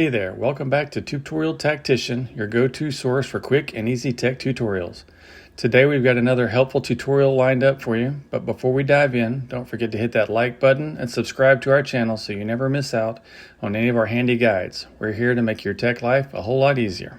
Hey there, welcome back to Tutorial Tactician, your go-to source for quick and easy tech tutorials. Today we've got another helpful tutorial lined up for you, but before we dive in, don't forget to hit that like button and subscribe to our channel so you never miss out on any of our handy guides. We're here to make your tech life a whole lot easier.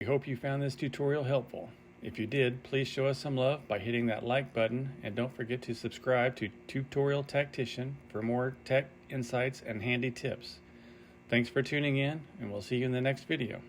We hope you found this tutorial helpful. If you did, please show us some love by hitting that like button, and don't forget to subscribe to Tutorial Tactician for more tech insights and handy tips. Thanks for tuning in, and we'll see you in the next video.